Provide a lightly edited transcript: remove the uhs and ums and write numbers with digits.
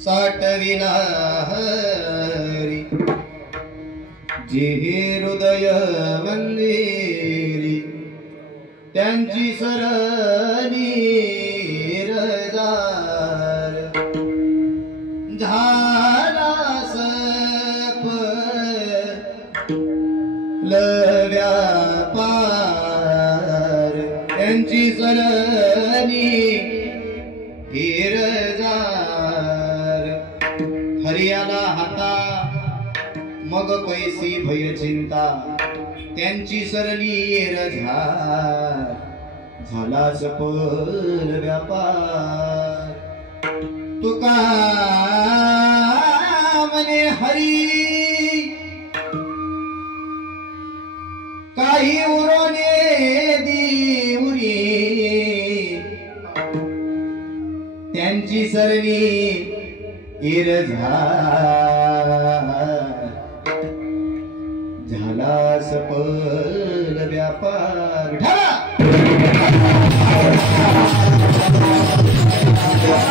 साठविला हरी जे हृदय मंदिरी त्यांची सरणी रजार झाला सफल व्यापार त्यांची सरणी हिरजार हरियाला हाता मग पैसी भय चिंता त्यांची सरली रझार झाला सफल व्यापार तुका म्हणे हरी काही उरोने दिवरी त्यांची सरणी झाला सफल व्यापार